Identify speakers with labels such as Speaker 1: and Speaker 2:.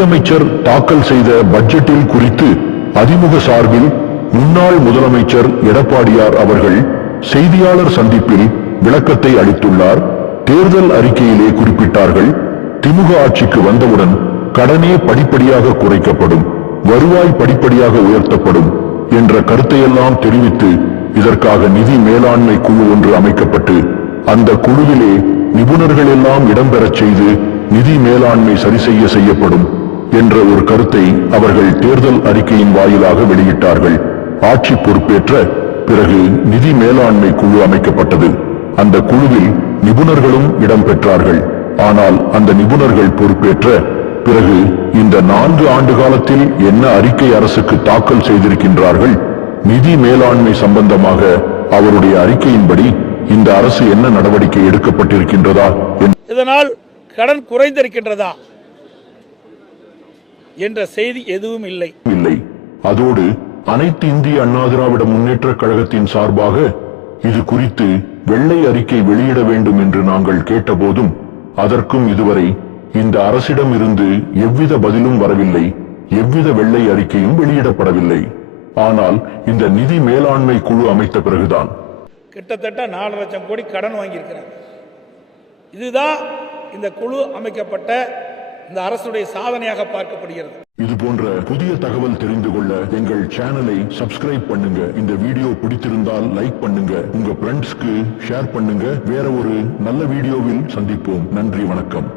Speaker 1: நிதியமைச்சர் தாக்கல் செய்த பட்ஜெட்டில் குறித்து அதிமுக சார்பில் முன்னாள் முதலமைச்சர் எடப்பாடியார் அவர்கள் செய்தியாளர் சந்திப்பில் விளக்கத்தை அளித்துள்ளார். தேர்தல் அறிக்கையிலே குறிப்பிட்டார்கள் திமுக ஆட்சிக்கு வந்தவுடன் கடனே படிப்படியாக குறைக்கப்படும் வருவாய் படிப்படியாக உயர்த்தப்படும் என்ற கருத்தையெல்லாம் தெரிவித்து இதற்காக நிதி மேலாண்மை குழு ஒன்று அமைக்கப்பட்டு அந்த குழுவிலே நிபுணர்கள் எல்லாம் இடம்பெறச் செய்து நிதி மேலாண்மை சரி செய்ய செய்யப்படும். என்ற ஒரு கருத்தை அவர்கள் தேர்தல் அறிக்கையின் வாயிலாக வெளியிட்டார்கள். ஆட்சி பொறுப்பேற்ற பிறகு நிதி மேலாண்மை குழு அமைக்கப்பட்டது. அந்த குழுவில் நிபுணர்களும் இடம்பெற்றார்கள் ஆனால் அந்த நிபுணர்கள் பொறுப்பேற்ற பிறகு இந்த நான்கு ஆண்டு காலத்தில் என்ன அறிக்கை அரசுக்கு தாக்கல் செய்திருக்கின்றார்கள்? நிதி மேலாண்மை சம்பந்தமாக அவருடைய அறிக்கையின்படி இந்த அரசு என்ன நடவடிக்கை எடுக்கப்பட்டிருக்கின்றதா
Speaker 2: இதனால் கடன் குறைந்திருக்கின்றதா? என்ற செய்தி எதுவும் இல்லை.
Speaker 1: இல்லை. அதோடு அனைத்து இந்திய அண்ணா திராவிட முன்னேற்ற கழகத்தின் சார்பாக இது குறித்து வெள்ளை அறிக்கை வெளியிட வேண்டும் என்று நாங்கள் கேட்டபோதும் அதற்கும் இதுவரை இந்த அரசிடம் இருந்து எவ்வித பதிலும் வரவில்லை. எவ்வித வெள்ளை அறிக்கையும் வெளியிடப்படவில்லை. ஆனால் இந்த நிதி மேலாண்மை குழு அமைத்த பிறகுதான்.
Speaker 2: கிட்டத்தட்ட நாலு லட்சம் கோடி கடன் வாங்கியிருக்கிறாங்க. இதுதான் இந்த குழு அமைக்கப்பட்ட இந்த அரசுடைய சாதனையாக பார்க்கப்படுகிறது.
Speaker 1: இது போன்ற புதிய தகவல் தெரிந்து கொள்ள எங்கள் சேனலை சப்ஸ்கிரைப் பண்ணுங்க. இந்த வீடியோ பிடித்திருந்தால் லைக் பண்ணுங்க. உங்க ஃப்ரெண்ட்ஸ்க்கு ஷேர் பண்ணுங்க. வேற ஒரு நல்ல வீடியோவில் சந்திப்போம். நன்றி வணக்கம்.